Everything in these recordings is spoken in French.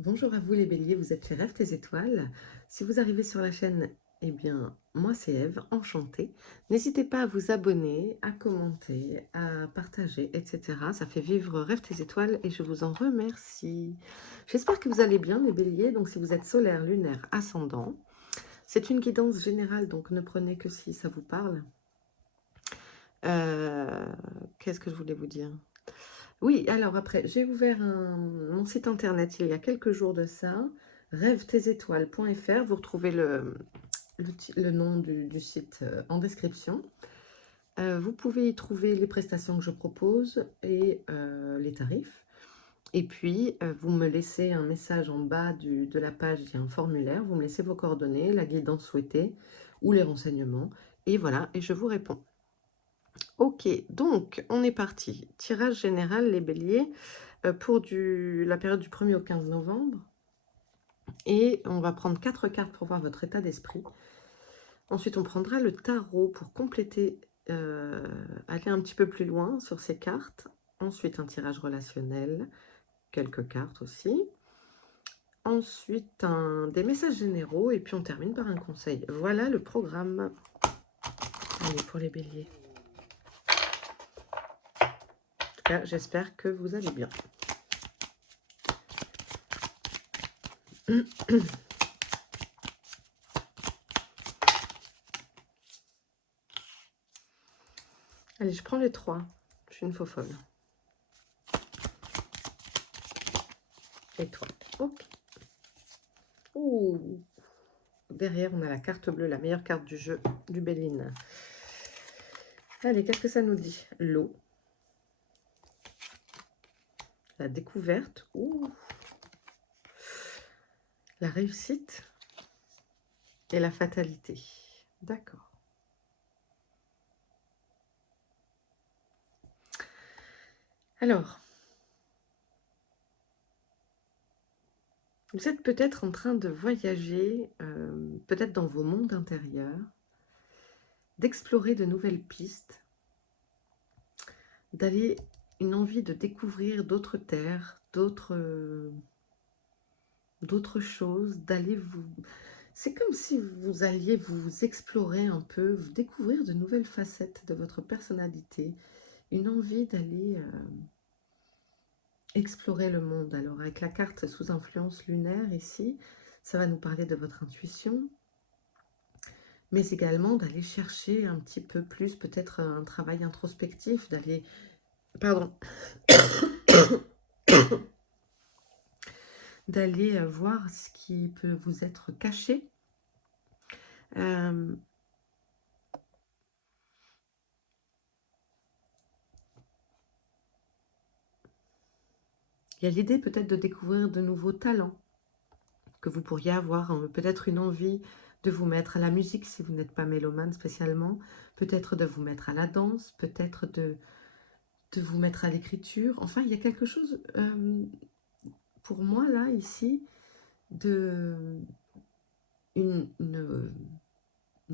Bonjour à vous les béliers, vous êtes chez Rêve tes étoiles. Si vous arrivez sur la chaîne, eh bien, moi c'est Eve, enchantée. N'hésitez pas à vous abonner, à commenter, à partager, etc. Ça fait vivre Rêve tes étoiles et je vous en remercie. J'espère que vous allez bien les béliers, donc si vous êtes solaire, lunaire, ascendant. C'est une guidance générale, donc ne prenez que si ça vous parle. Euh, Qu'est-ce que je voulais vous dire? Oui, alors après, j'ai ouvert mon site internet il y a quelques jours de ça, rêve-tes-étoiles.fr. Vous retrouvez le nom du site en description. Vous pouvez y trouver les prestations que je propose et les tarifs. Et puis, vous me laissez un message en bas de la page, il y a un formulaire, vous me laissez vos coordonnées, la guidance souhaitée ou les renseignements. Et voilà, et je vous réponds. Ok, donc on est parti. Tirage général, les béliers. Pour la période du 1er au 15 novembre. Et on va prendre 4 cartes pour voir votre état d'esprit. Ensuite, on prendra le tarot pour compléter, aller un petit peu plus loin sur ces cartes. Ensuite, un tirage relationnel, quelques cartes aussi. Ensuite, des messages généraux. Et puis, on termine par un conseil. Voilà le programme. Allez, pour les béliers. En tout cas, j'espère que vous allez bien. Allez, je prends les 3. Je suis une faux folle. Et toi. Ok. Ouh. Derrière, on a la carte bleue, la meilleure carte du jeu, du Béline. Allez, qu'est-ce que ça nous dit? L'eau. La découverte. Ouh. La réussite. Et la fatalité. D'accord. Alors, vous êtes peut-être en train de voyager, peut-être dans vos mondes intérieurs, d'explorer de nouvelles pistes, d'aller une envie de découvrir d'autres terres, d'autres choses, d'aller vous... C'est comme si vous alliez vous explorer un peu, vous découvrir de nouvelles facettes de votre personnalité, une envie d'aller explorer le monde. Alors avec la carte sous influence lunaire ici, ça va nous parler de votre intuition, mais également d'aller chercher un petit peu plus, peut-être un travail introspectif, d'aller... Pardon. D'aller voir ce qui peut vous être caché. Il y a l'idée peut-être de découvrir de nouveaux talents que vous pourriez avoir, peut-être une envie de vous mettre à la musique si vous n'êtes pas mélomane spécialement, peut-être de vous mettre à la danse, peut-être de vous mettre à l'écriture. Enfin, il y a quelque chose, pour moi, là, ici, de une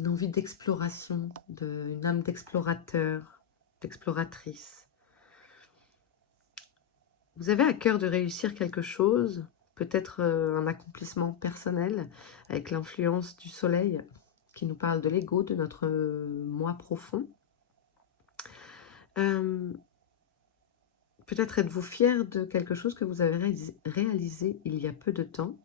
envie d'exploration, une âme d'explorateur, d'exploratrice. Vous avez à cœur de réussir quelque chose, peut-être un accomplissement personnel, avec l'influence du soleil qui nous parle de l'ego, de notre moi profond. Peut-être êtes-vous fier de quelque chose que vous avez réalisé il y a peu de temps.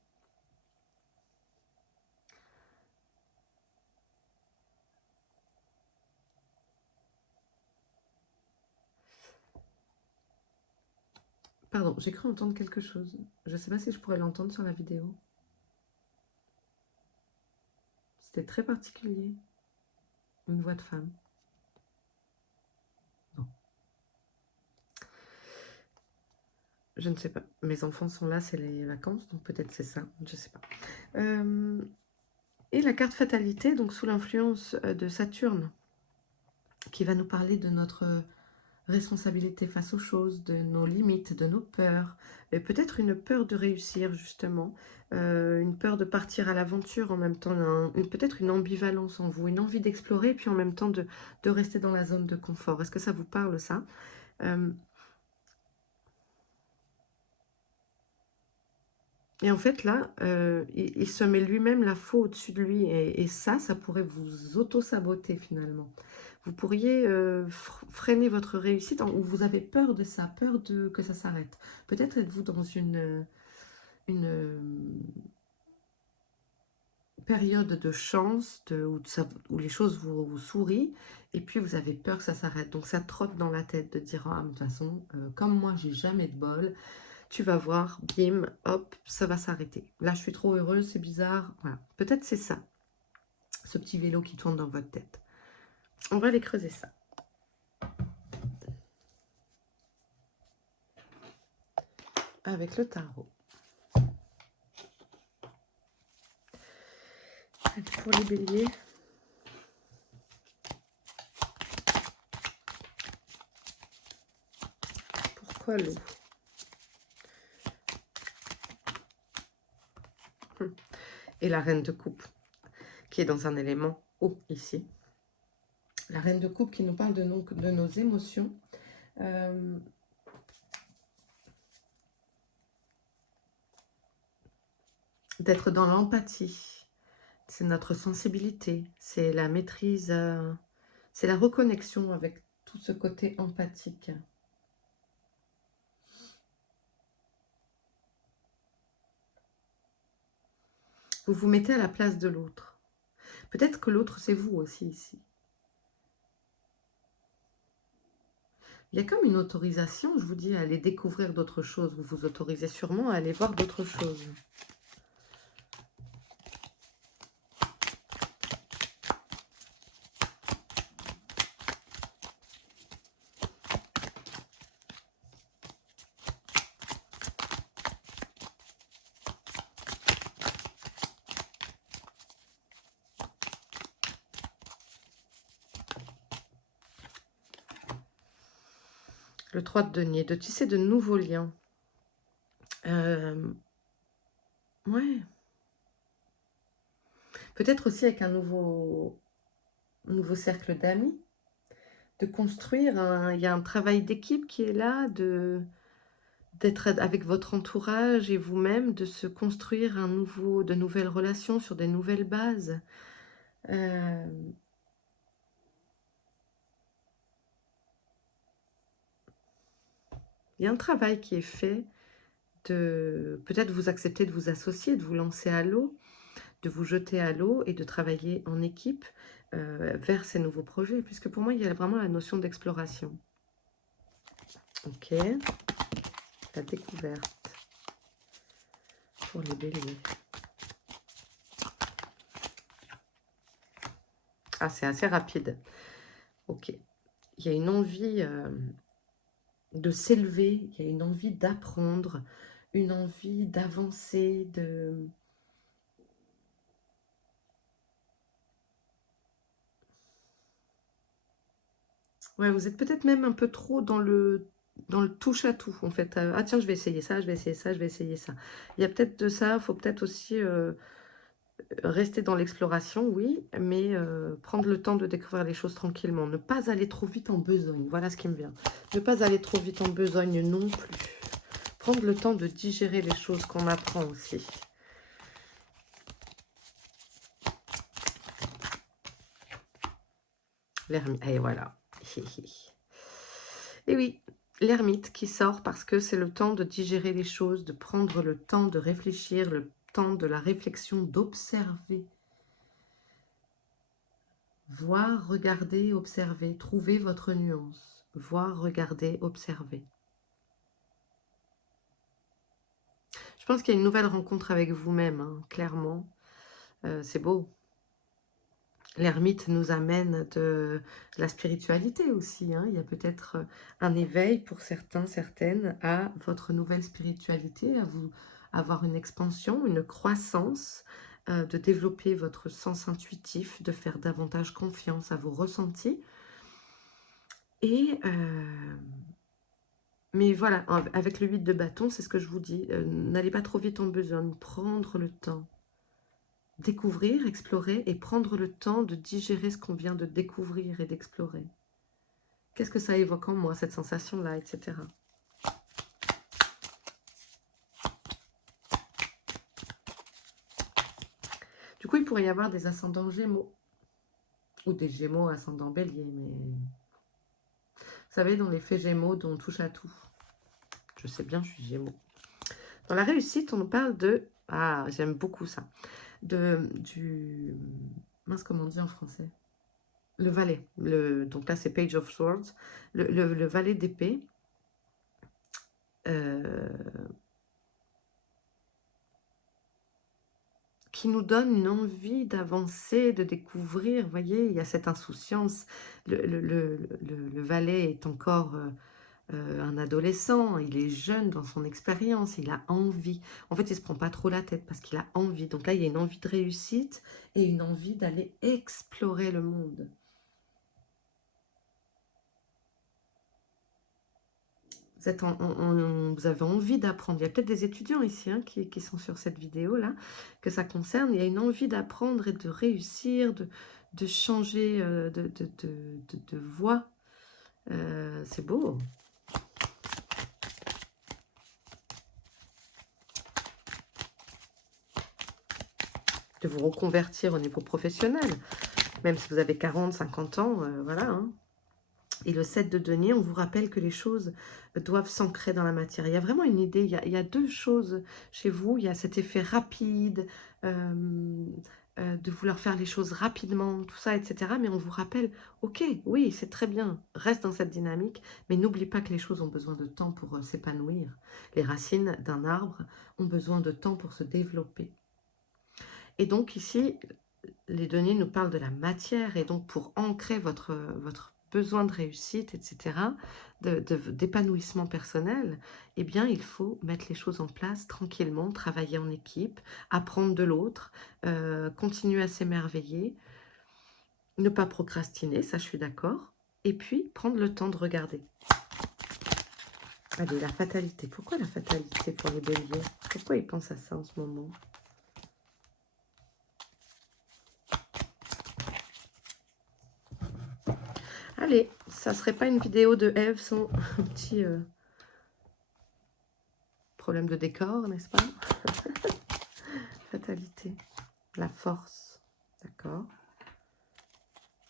Pardon, j'ai cru entendre quelque chose. Je ne sais pas si je pourrais l'entendre sur la vidéo. C'était très particulier. Une voix de femme. Bon. Je ne sais pas. Mes enfants sont là, c'est les vacances, donc peut-être c'est ça. Je ne sais pas. Et la carte fatalité, donc sous l'influence de Saturne, qui va nous parler de notre responsabilité face aux choses, de nos limites, de nos peurs, et peut-être une peur de réussir justement, une peur de partir à l'aventure en même temps, peut-être une ambivalence en vous, une envie d'explorer, puis en même temps de rester dans la zone de confort. Est-ce que ça vous parle ça? Et en fait, là, il se met lui-même la faux au-dessus de lui. Et ça pourrait vous auto-saboter finalement. Vous pourriez freiner votre réussite ou vous avez peur de ça, peur que ça s'arrête. Peut-être êtes-vous dans une période de chance où les choses vous sourient et puis vous avez peur que ça s'arrête. Donc ça trotte dans la tête de dire ah, de toute façon, comme moi j'ai jamais de bol, tu vas voir, bim, hop, ça va s'arrêter. Là je suis trop heureuse, c'est bizarre. Voilà. Peut-être c'est ça, ce petit vélo qui tourne dans votre tête. On va aller creuser ça. Avec le tarot. Pour les béliers. Pourquoi l'eau? Et la reine de coupe, qui est dans un élément eau ici. La reine de coupe qui nous parle de nos émotions. D'être dans l'empathie. C'est notre sensibilité. C'est la maîtrise. C'est la reconnexion avec tout ce côté empathique. Vous vous mettez à la place de l'autre. Peut-être que l'autre, c'est vous aussi ici. Il y a comme une autorisation, je vous dis, à aller découvrir d'autres choses. Vous vous autorisez sûrement à aller voir d'autres choses. Le 3 de denier, de tisser de nouveaux liens. Ouais. Peut-être aussi avec un nouveau cercle d'amis. De construire, il y a un travail d'équipe qui est là, d'être avec votre entourage et vous-même, de se construire de nouvelles relations sur des nouvelles bases. Il y a un travail qui est fait de peut-être vous accepter de vous associer, de vous lancer à l'eau, de vous jeter à l'eau et de travailler en équipe vers ces nouveaux projets, puisque pour moi, il y a vraiment la notion d'exploration. Ok, la découverte pour les béliers. Ah, c'est assez rapide. Ok. Il y a une envie de s'élever, il y a une envie d'apprendre, une envie d'avancer, Ouais, vous êtes peut-être même un peu trop dans le touche-à-tout, en fait. Ah tiens, je vais essayer ça, je vais essayer ça, je vais essayer ça. Il y a peut-être de ça, il faut peut-être aussi rester dans l'exploration, oui, mais prendre le temps de découvrir les choses tranquillement. Ne pas aller trop vite en besogne, voilà ce qui me vient. Ne pas aller trop vite en besogne non plus. Prendre le temps de digérer les choses qu'on apprend aussi. L'ermite, et voilà. Et oui, l'ermite qui sort parce que c'est le temps de digérer les choses, de prendre le temps de réfléchir, le temps de la réflexion, d'observer. Voir, regarder, observer, trouver votre nuance. Voir, regarder, observer. Je pense qu'il y a une nouvelle rencontre avec vous-même, hein, clairement. C'est beau. L'ermite nous amène de la spiritualité aussi. Hein. Il y a peut-être un éveil pour certains, certaines, à votre nouvelle spiritualité, à vous avoir une expansion, une croissance, de développer votre sens intuitif, de faire davantage confiance à vos ressentis. Et mais voilà, avec le 8 de bâton, c'est ce que je vous dis, n'allez pas trop vite en besogne, prendre le temps. Découvrir, explorer et prendre le temps de digérer ce qu'on vient de découvrir et d'explorer. Qu'est-ce que ça évoque en moi, cette sensation-là, etc. Du coup, il pourrait y avoir des ascendants Gémeaux. Ou des Gémeaux ascendant Bélier, mais... Vous savez, dans l'effet Gémeaux, dont on touche à tout. Je sais bien, je suis Gémeaux. Dans la réussite, on nous parle de... Ah, j'aime beaucoup ça. Mince, comment on dit en français? Le valet. Donc là, c'est Page of Swords. Le valet d'épée. Qui nous donne une envie d'avancer, de découvrir. Vous voyez, il y a cette insouciance. Le valet est encore un adolescent, il est jeune dans son expérience, il a envie. En fait, il ne se prend pas trop la tête parce qu'il a envie. Donc là, il y a une envie de réussite et une envie d'aller explorer le monde. Vous avez envie d'apprendre. Il y a peut-être des étudiants ici hein, qui sont sur cette vidéo-là, que ça concerne. Il y a une envie d'apprendre et de réussir, de changer de voie. C'est beau. De vous reconvertir au niveau professionnel. Même si vous avez 40, 50 ans, voilà. Hein. Et le 7 de denier, on vous rappelle que les choses doivent s'ancrer dans la matière. Il y a vraiment une idée, il y a deux choses chez vous. Il y a cet effet rapide, de vouloir faire les choses rapidement, tout ça, etc. Mais on vous rappelle, ok, oui, c'est très bien, reste dans cette dynamique, mais n'oublie pas que les choses ont besoin de temps pour s'épanouir. Les racines d'un arbre ont besoin de temps pour se développer. Et donc ici, les deniers nous parlent de la matière, et donc pour ancrer votre besoin de réussite, etc., d'épanouissement personnel, eh bien, il faut mettre les choses en place tranquillement, travailler en équipe, apprendre de l'autre, continuer à s'émerveiller, ne pas procrastiner, ça je suis d'accord, et puis prendre le temps de regarder. Allez, la fatalité. Pourquoi la fatalité pour les béliers? Pourquoi ils pensent à ça en ce moment? Allez, ça serait pas une vidéo de Ève sans un petit problème de décor, n'est-ce pas? Fatalité, la force, d'accord.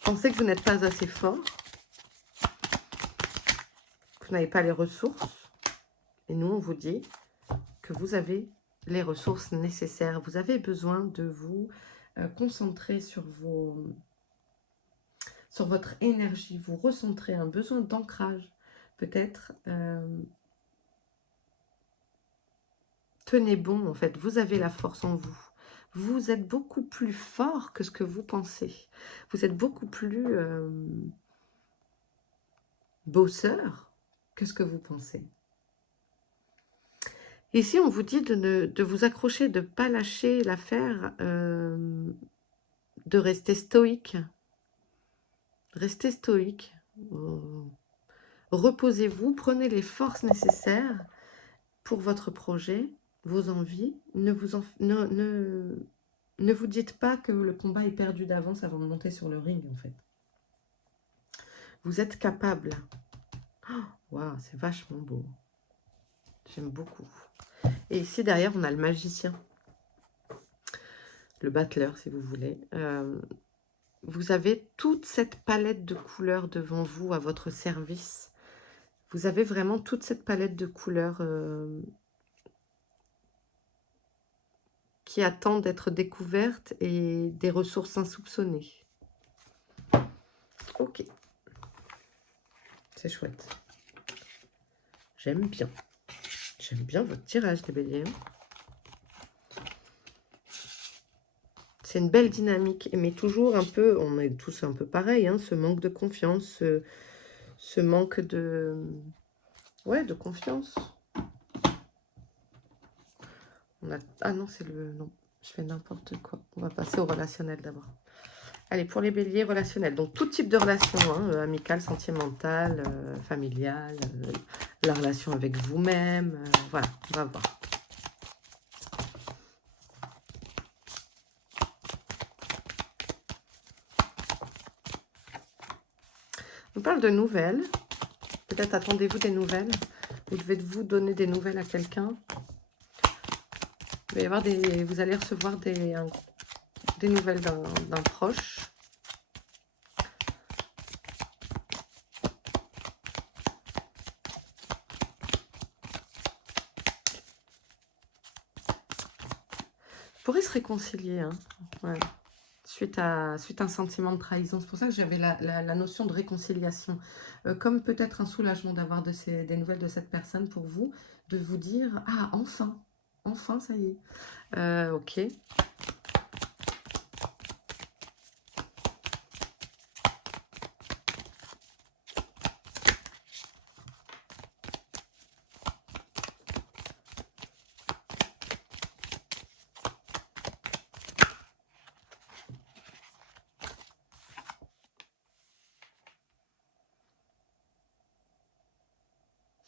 Pensez que vous n'êtes pas assez fort, que vous n'avez pas les ressources, et nous on vous dit que vous avez les ressources nécessaires. Vous avez besoin de vous concentrer sur votre énergie, vous recentrer, un besoin d'ancrage, peut-être. Tenez bon, en fait, vous avez la force en vous. Vous êtes beaucoup plus fort que ce que vous pensez. Vous êtes beaucoup plus bosseur que ce que vous pensez. Ici, on vous dit de vous accrocher, de ne pas lâcher l'affaire, de rester stoïque. Restez stoïque. Reposez-vous, prenez les forces nécessaires pour votre projet, vos envies. Ne vous dites pas que le combat est perdu d'avance avant de monter sur le ring, en fait. Vous êtes capable. Waouh, c'est vachement beau. J'aime beaucoup. Et ici, derrière, on a le magicien. Le battleur, si vous voulez. Vous avez toute cette palette de couleurs devant vous, à votre service. Vous avez vraiment toute cette palette de couleurs qui attend d'être découverte et des ressources insoupçonnées. Ok. C'est chouette. J'aime bien. J'aime bien votre tirage, les béliers. C'est une belle dynamique, mais toujours un peu, on est tous un peu pareil, hein, ce manque de confiance, ce manque de... Ouais, de confiance. Ah non, c'est le... Non, je fais n'importe quoi. On va passer au relationnel d'abord. Allez, pour les béliers, relationnels. Donc, tout type de relation, hein, amicale, sentimentale, familiale, la relation avec vous-même. Voilà, on va voir. On parle de nouvelles. Peut-être attendez-vous des nouvelles. Vous devez vous donner des nouvelles à quelqu'un. Il va y avoir vous allez recevoir des des nouvelles d'un proche. Pourrait se réconcilier, hein. Ouais. Suite à un sentiment de trahison. C'est pour ça que j'avais la notion de réconciliation. Comme peut-être un soulagement d'avoir des nouvelles de cette personne pour vous, de vous dire: «Ah enfin! Enfin ça y est». OK.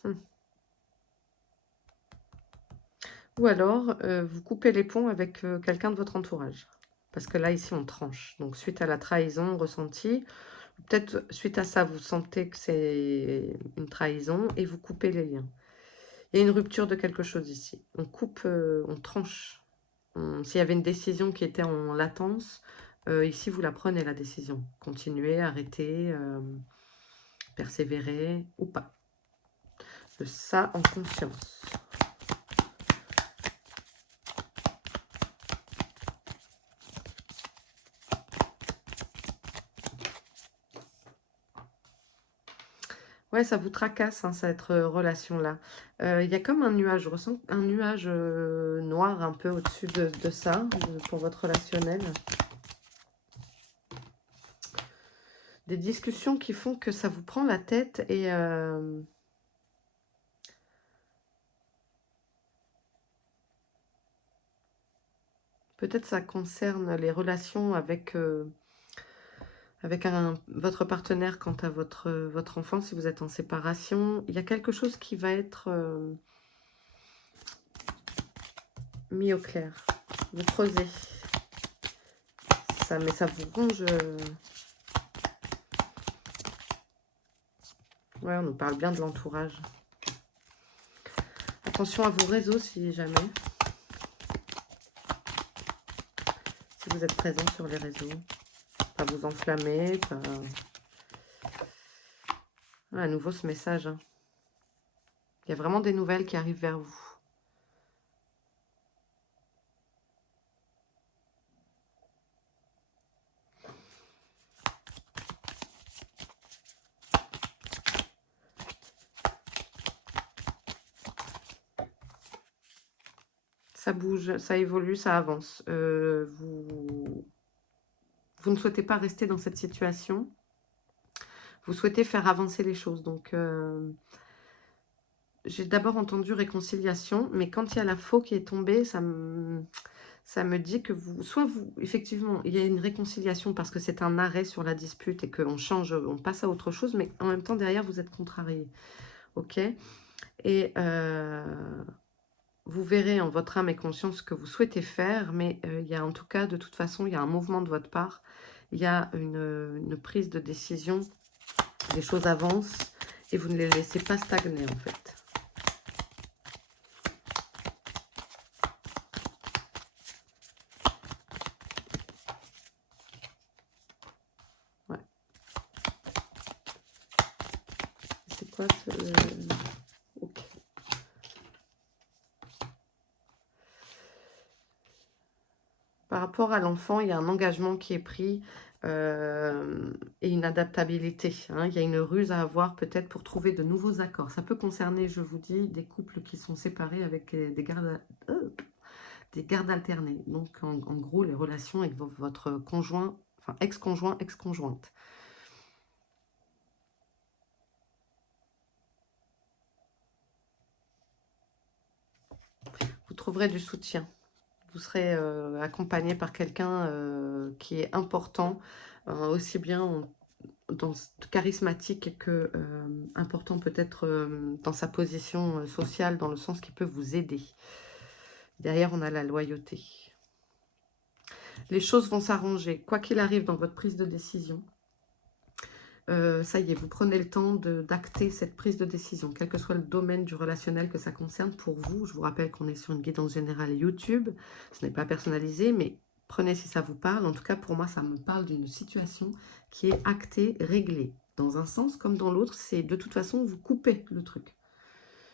Mmh. Ou alors, vous coupez les ponts avec, quelqu'un de votre entourage. Parce que là, ici, on tranche. Donc suite à la trahison ressentie, peut-être suite à ça, vous sentez que c'est une trahison et vous coupez les liens. Il y a une rupture de quelque chose ici. On coupe, on tranche. S'il y avait une décision qui était en latence, ici, vous la prenez, la décision. Continuez, arrêtez, persévérer ou pas. Ça en conscience. Ouais, ça vous tracasse, hein, cette relation-là. Il y a comme un nuage, je ressens un nuage noir un peu au-dessus de ça, pour votre relationnel. Des discussions qui font que ça vous prend la tête et peut-être ça concerne les relations avec, avec votre partenaire quant à votre enfant, si vous êtes en séparation. Il y a quelque chose qui va être mis au clair. Vous creusez. Ça, mais ça vous ronge. Ouais, on nous parle bien de l'entourage. Attention à vos réseaux si jamais. Si vous êtes présent sur les réseaux. Pas vous enflammer. Pas... Ouais, à nouveau ce message. Hein. Il y a vraiment des nouvelles qui arrivent vers vous. Ça bouge, ça évolue, ça avance. Vous ne souhaitez pas rester dans cette situation. Vous souhaitez faire avancer les choses. Donc, j'ai d'abord entendu réconciliation, mais quand il y a la faux qui est tombée, ça me dit que effectivement, il y a une réconciliation parce que c'est un arrêt sur la dispute et qu'on change, on passe à autre chose, mais en même temps, derrière, vous êtes contrarié. OK? Et vous verrez en votre âme et conscience ce que vous souhaitez faire, mais il y a en tout cas, de toute façon, il y a un mouvement de votre part, il y a une prise de décision, les choses avancent et vous ne les laissez pas stagner en fait. Ouais. C'est quoi ce... Ok. Par rapport à l'enfant, il y a un engagement qui est pris et une adaptabilité. Hein. Il y a une ruse à avoir peut-être pour trouver de nouveaux accords. Ça peut concerner, je vous dis, des couples qui sont séparés avec des gardes alternées. Donc, en gros, les relations avec votre conjoint, enfin ex-conjoint, ex-conjointe. Vous trouverez du soutien. Vous serez accompagné par quelqu'un qui est important, aussi bien charismatique que important peut-être dans sa position sociale, dans le sens qu'il peut vous aider. Derrière, on a la loyauté. Les choses vont s'arranger, quoi qu'il arrive dans votre prise de décision. Ça y est, vous prenez le temps d'acter cette prise de décision, quel que soit le domaine du relationnel que ça concerne pour vous. Je vous rappelle qu'on est sur une guidance générale YouTube, ce n'est pas personnalisé, mais Prenez si ça vous parle. En tout cas, pour moi, ça me parle d'une situation qui est actée, réglée. Dans un sens comme dans l'autre, c'est de toute façon, vous coupez le truc.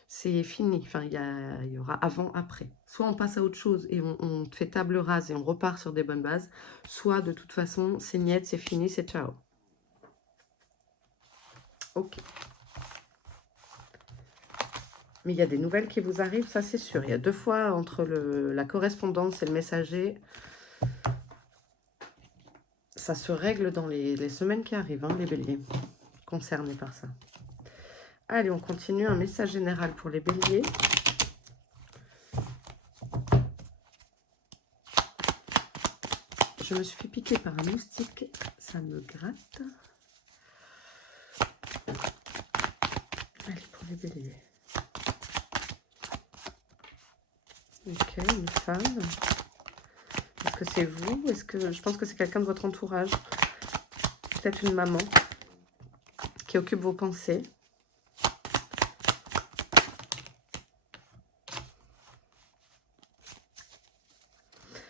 C'est fini. Enfin, il y aura avant, après. Soit on passe à autre chose et on fait table rase et on repart sur des bonnes bases. Soit, de toute façon, c'est niet, c'est fini, c'est ciao. Ok. Mais il y a des nouvelles qui vous arrivent, ça c'est sûr. Il y a 2 fois entre la correspondance et le messager. Ça se règle dans les semaines qui arrivent, hein, les béliers, concernés par ça. Allez, on continue. Un message général pour les béliers. Je me suis fait piquer par un moustique. Ça me gratte. Allez, pour les béliers. Ok, une femme. Est-ce que c'est vous? Est-ce que je pense que c'est quelqu'un de votre entourage? Peut-être une maman qui occupe vos pensées.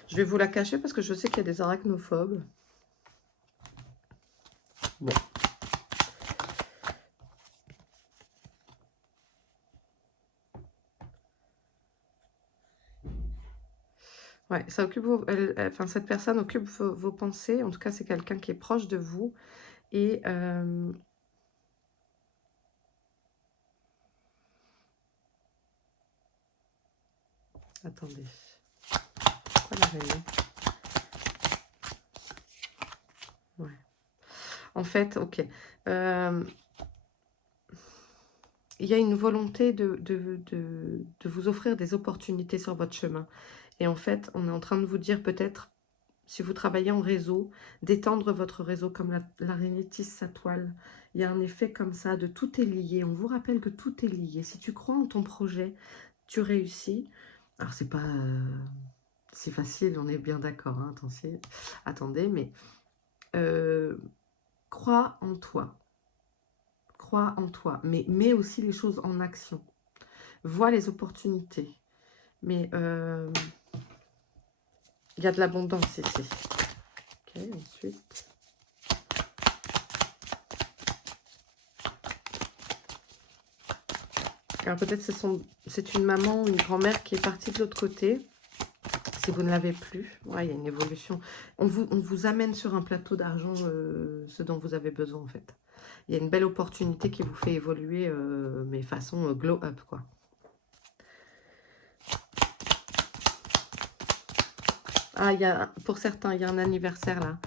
Je vais vous la cacher parce que je sais qu'il y a des arachnophobes. Bon. Ouais, ça occupe enfin, cette personne occupe vos pensées. En tout cas, c'est quelqu'un qui est proche de vous. Et attendez. Pourquoi l'araignée? Ouais. En fait, ok. Il y a une volonté de vous offrir des opportunités sur votre chemin. Et en fait, on est en train de vous dire peut-être, si vous travaillez en réseau, d'étendre votre réseau comme l'araignée tisse sa toile. Il y a un effet comme ça, de tout est lié. On vous rappelle que tout est lié. Si tu crois en ton projet, tu réussis. Alors, c'est pas si facile, on est bien d'accord. Hein, attendez, mais crois en toi. Crois en toi, mais mets aussi les choses en action. Vois les opportunités. Mais il y a de l'abondance ici. Ok, ensuite. Alors peut-être c'est une maman ou une grand-mère qui est partie de l'autre côté. Si vous ne l'avez plus, ouais, il y a une évolution. On vous amène sur un plateau d'argent ce dont vous avez besoin en fait. Il y a une belle opportunité qui vous fait évoluer, mais façon glow up quoi. Ah, pour certains, il y a un anniversaire là.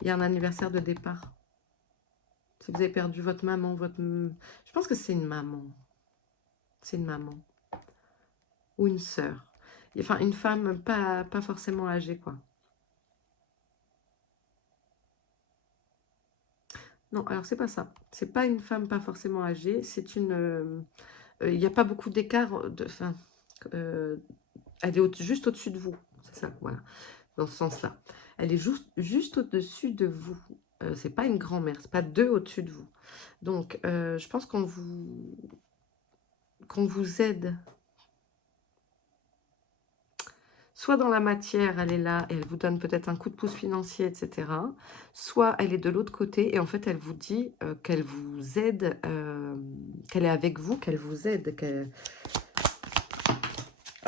Il y a un anniversaire de départ. Si vous avez perdu votre maman, je pense que c'est une maman. C'est une maman. Ou une sœur. Enfin, une femme pas forcément âgée, quoi. Non, alors c'est pas ça. C'est pas une femme pas forcément âgée. C'est une... Il n'y a pas beaucoup d'écart. Enfin, elle est juste au-dessus de vous. C'est ça, voilà. Dans ce sens-là. Elle est juste au-dessus de vous. C'est pas une grand-mère. C'est pas deux au-dessus de vous. Donc, je pense qu'on vous aide. Soit dans la matière, elle est là et elle vous donne peut-être un coup de pouce financier, etc. Soit elle est de l'autre côté et en fait, elle vous dit qu'elle vous aide, qu'elle est avec vous, qu'elle vous aide.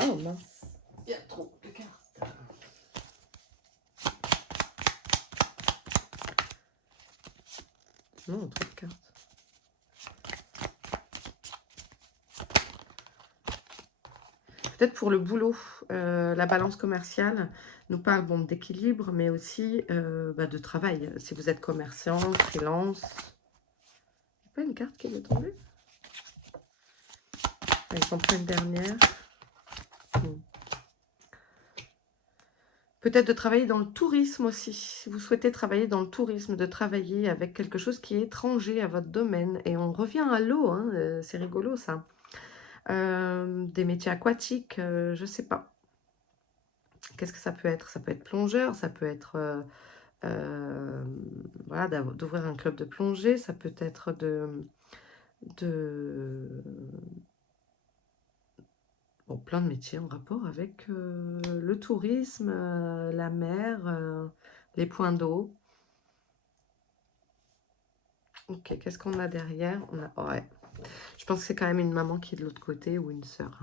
Oh mince, il y a trop de cartes. Non, trop de cartes. Peut-être pour le boulot, la balance commerciale nous parle bon, d'équilibre, mais aussi de travail. Si vous êtes commerçant, freelance. Il n'y a pas une carte qui est tombée? Allez, j'en prends une dernière. Peut-être de travailler dans le tourisme aussi. Si vous souhaitez travailler dans le tourisme, de travailler avec quelque chose qui est étranger à votre domaine. Et on revient à l'eau, hein, c'est rigolo ça. Des métiers aquatiques, je ne sais pas. Qu'est-ce que ça peut être? Ça peut être plongeur, ça peut être voilà, d'ouvrir un club de plongée, ça peut être de Bon, plein de métiers en rapport avec le tourisme, la mer, les points d'eau. Ok, qu'est-ce qu'on a derrière? On a, ouais. Je pense que c'est quand même une maman qui est de l'autre côté ou une sœur.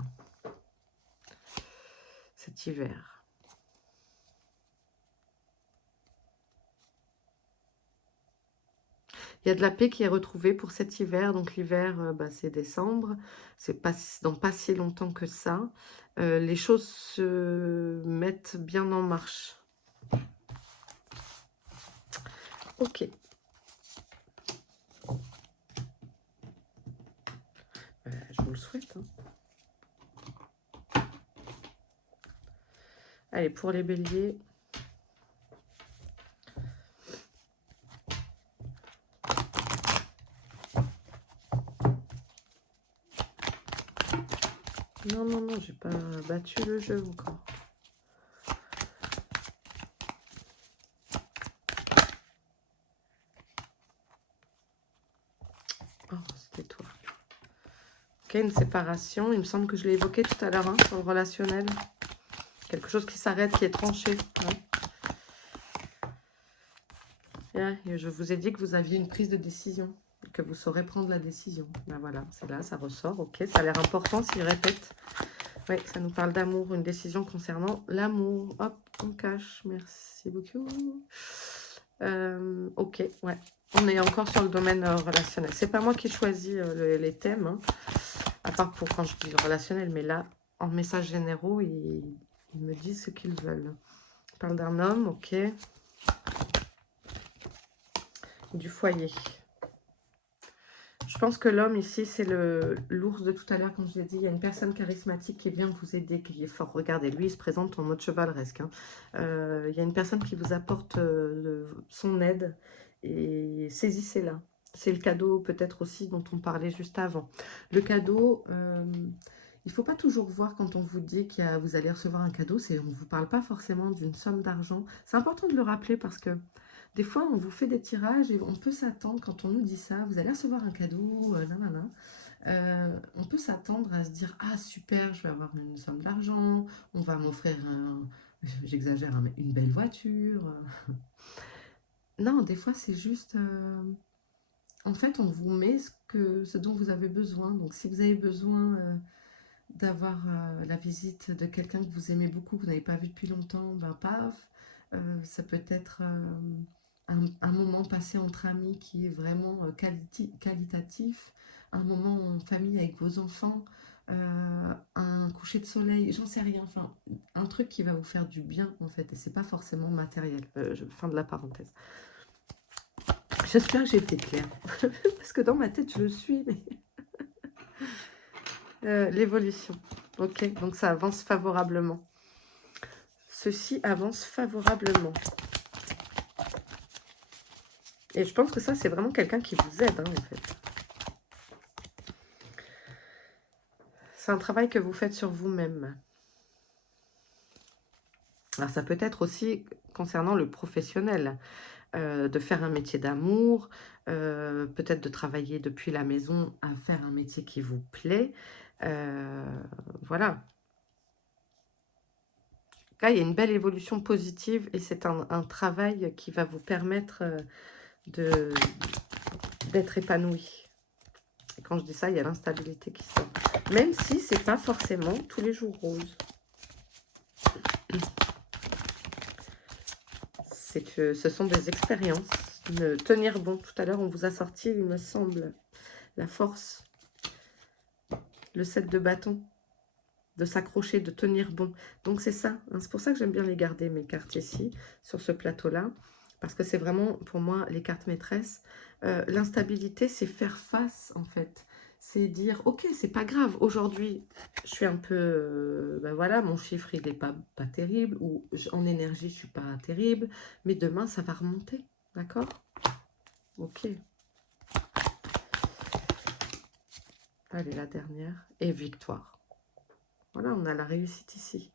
Cet hiver. Il y a de la paix qui est retrouvée pour cet hiver. Donc l'hiver, bah, c'est décembre. C'est pas dans pas si longtemps que ça. Les choses se mettent bien en marche. Ok. Je vous le souhaite. Hein. Allez, pour les béliers. Non, non, non, j'ai pas battu le jeu encore. Oh, c'était toi. Ok, une séparation. Il me semble que je l'ai évoqué tout à l'heure hein, sur le relationnel. Quelque chose qui s'arrête, qui est tranché. Ouais. Et je vous ai dit que vous aviez une prise de décision. Que vous saurez prendre la décision. Ben voilà, c'est là, ça ressort. Ok, ça a l'air important s'il répète. Oui, ça nous parle d'amour, une décision concernant l'amour. Hop, on cache. Merci beaucoup. Ok, ouais. On est encore sur le domaine relationnel. C'est pas moi qui choisis les thèmes, hein, à part pour quand je dis relationnel, mais là, en messages généraux, ils me disent ce qu'ils veulent. On parle d'un homme, ok. Du foyer. Je pense que l'homme ici, c'est l'ours de tout à l'heure, quand je l'ai dit. Il y a une personne charismatique qui vient vous aider, qui est fort. Regardez, lui, il se présente en mode chevaleresque. Hein. Il y a une personne qui vous apporte son aide et saisissez-la. C'est le cadeau peut-être aussi dont on parlait juste avant. Le cadeau, il ne faut pas toujours voir quand on vous dit que vous allez recevoir un cadeau. On ne vous parle pas forcément d'une somme d'argent. C'est important de le rappeler parce que des fois, on vous fait des tirages et on peut s'attendre, quand on nous dit ça, vous allez recevoir un cadeau, nanana. On peut s'attendre à se dire, ah super, je vais avoir une somme d'argent, on va m'offrir, j'exagère, une belle voiture. Non, des fois, c'est juste, en fait, on vous met ce dont vous avez besoin. Donc, si vous avez besoin d'avoir la visite de quelqu'un que vous aimez beaucoup, que vous n'avez pas vu depuis longtemps, ben paf, ça peut être un moment passé entre amis qui est vraiment qualitatif, un moment en famille avec vos enfants, un coucher de soleil, j'en sais rien, enfin, un truc qui va vous faire du bien en fait, et c'est pas forcément matériel. Fin de la parenthèse. J'espère que j'ai été claire, parce que dans ma tête je le suis, mais... l'évolution. Ok, donc ça avance favorablement. Ceci avance favorablement. Et je pense que ça, c'est vraiment quelqu'un qui vous aide, hein, en fait. C'est un travail que vous faites sur vous-même. Alors, ça peut être aussi concernant le professionnel, de faire un métier d'amour, peut-être de travailler depuis la maison à faire un métier qui vous plaît. Voilà. Là, il y a une belle évolution positive et c'est un travail qui va vous permettre d'être épanoui. Et quand je dis ça, il y a l'instabilité qui sort. Même si ce n'est pas forcément tous les jours rose. Ce sont des expériences. De tenir bon. Tout à l'heure, on vous a sorti, il me semble, la force. Le 7 de bâton. De s'accrocher, de tenir bon. Donc, c'est ça. Hein, c'est pour ça que j'aime bien les garder, mes cartes ici, sur ce plateau-là. Parce que c'est vraiment, pour moi, les cartes maîtresses. L'instabilité, c'est faire face, en fait. C'est dire, ok, c'est pas grave. Aujourd'hui, je suis un peu... ben voilà, mon chiffre, il n'est pas terrible. Ou en énergie, je suis pas terrible. Mais demain, ça va remonter. D'accord? Ok. Allez, la dernière. Et victoire. Voilà, on a la réussite ici.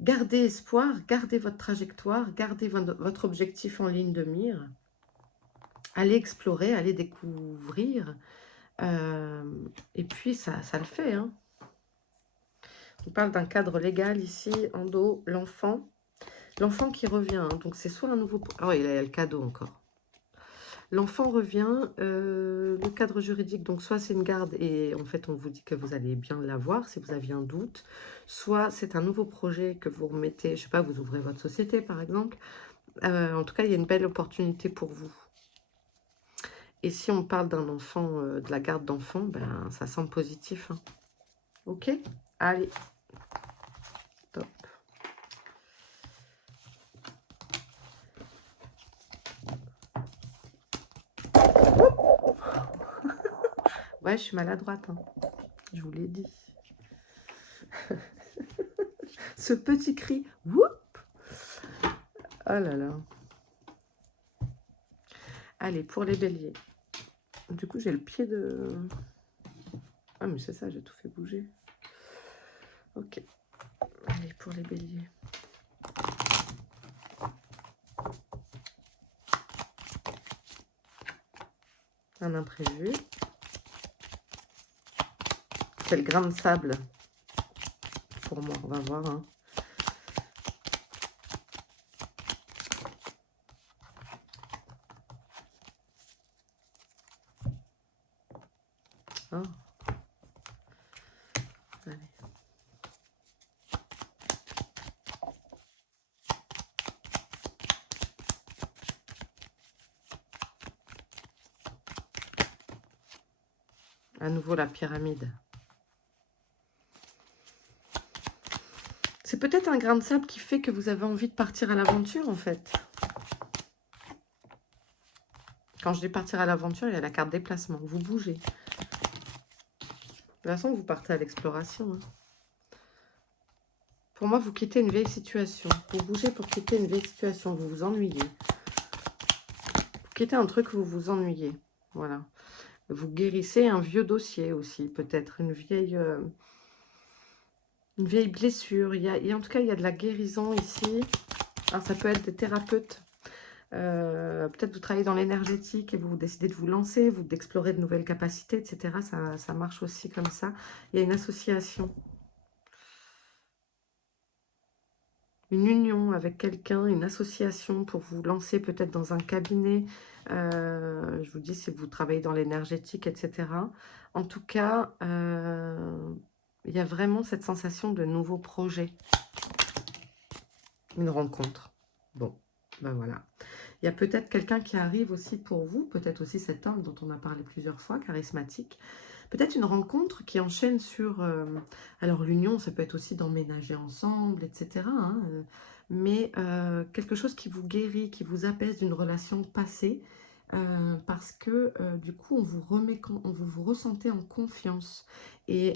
Gardez espoir, gardez votre trajectoire, gardez votre objectif en ligne de mire. Allez explorer, allez découvrir. Et puis, ça le fait. Hein. On parle d'un cadre légal ici, en dos, l'enfant. L'enfant qui revient, hein, donc c'est soit un nouveau... Oh, il y a le cadeau encore. L'enfant revient, le cadre juridique, donc soit c'est une garde et en fait on vous dit que vous allez bien l'avoir si vous aviez un doute, soit c'est un nouveau projet que vous remettez, je sais pas, vous ouvrez votre société par exemple. En tout cas, il y a une belle opportunité pour vous. Et si on parle d'un enfant, de la garde d'enfant, ben ça semble positif, hein. Ok? Allez, top. Ouais, je suis maladroite, hein. Je vous l'ai dit. Ce petit cri, whoop! Oh là là. Allez, pour les béliers. Du coup, j'ai le pied de... Ah, mais c'est ça, j'ai tout fait bouger. Ok. Allez, pour les béliers. Un imprévu. C'est le grain de sable. Pour moi, on va voir, hein. Oh. Allez. À nouveau, la pyramide. C'est peut-être un grain de sable qui fait que vous avez envie de partir à l'aventure, en fait. Quand je dis partir à l'aventure, il y a la carte déplacement. Vous bougez. De toute façon, vous partez à l'exploration, hein. Pour moi, vous quittez une vieille situation. Vous bougez pour quitter une vieille situation. Vous vous ennuyez. Vous quittez un truc où vous vous ennuyez. Voilà. Vous guérissez un vieux dossier aussi. Peut-être une vieille blessure. En tout cas, il y a de la guérison ici. Alors, ça peut être des thérapeutes. Peut-être vous travaillez dans l'énergétique et vous décidez de vous lancer, d'explorer de nouvelles capacités, etc. Ça marche aussi comme ça. Il y a une association. Une union avec quelqu'un, une association pour vous lancer peut-être dans un cabinet. Je vous dis si vous travaillez dans l'énergétique, etc. En tout cas, il y a vraiment cette sensation de nouveau projet. Une rencontre. Bon, ben voilà. Il y a peut-être quelqu'un qui arrive aussi pour vous, peut-être aussi cet homme dont on a parlé plusieurs fois, charismatique. Peut-être une rencontre qui enchaîne sur... alors l'union, ça peut être aussi d'emménager ensemble, etc. Hein, mais quelque chose qui vous guérit, qui vous apaise d'une relation passée, parce que du coup, on vous remet, vous vous ressentez en confiance. Et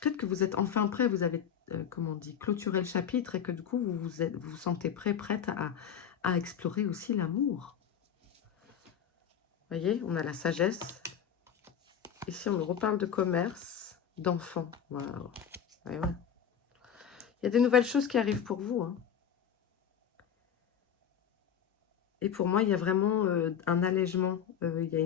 peut-être que vous êtes enfin prêt, vous avez, comment on dit, clôturé le chapitre et que du coup, vous vous sentez prêt, prête à explorer aussi l'amour. Vous voyez, on a la sagesse. Ici, on nous reparle de commerce, d'enfants. Voilà. Ouais, ouais. Il y a des nouvelles choses qui arrivent pour vous, hein. Et pour moi, il y a vraiment un allègement. Il y a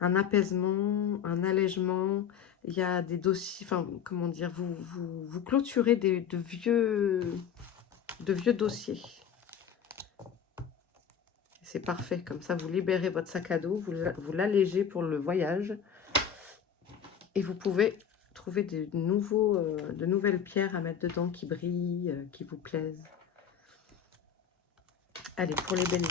un apaisement, un allègement. Il y a des dossiers, enfin, comment dire, vous clôturez de vieux dossiers. C'est parfait. Comme ça, vous libérez votre sac à dos, vous l'allégez pour le voyage. Et vous pouvez trouver de nouvelles pierres à mettre dedans qui brillent, qui vous plaisent. Allez, pour les béliers.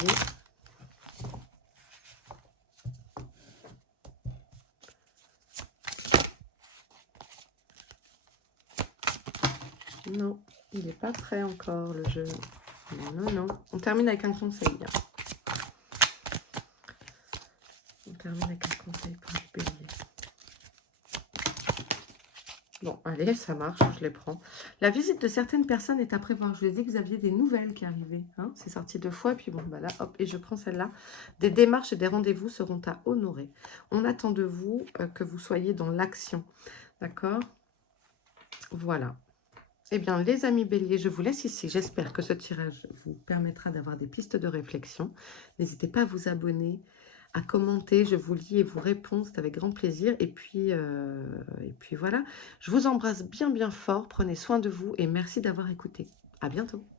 Non, il n'est pas prêt encore, le jeu. Non, non, non. On termine avec un conseil. On termine avec un conseil pour les béliers. Bon, allez, ça marche, je les prends. La visite de certaines personnes est à prévoir. Je vous ai dit que vous aviez des nouvelles qui arrivaient. Hein, c'est sorti 2 fois, et puis bon, bah là, hop, et je prends celle-là. Des démarches et des rendez-vous seront à honorer. On attend de vous que vous soyez dans l'action. D'accord? Voilà. Eh bien, les amis béliers, je vous laisse ici. J'espère que ce tirage vous permettra d'avoir des pistes de réflexion. N'hésitez pas à vous abonner, à commenter. Je vous lis et vous réponds, c'est avec grand plaisir. Et puis voilà, je vous embrasse bien bien fort. Prenez soin de vous et merci d'avoir écouté. À bientôt.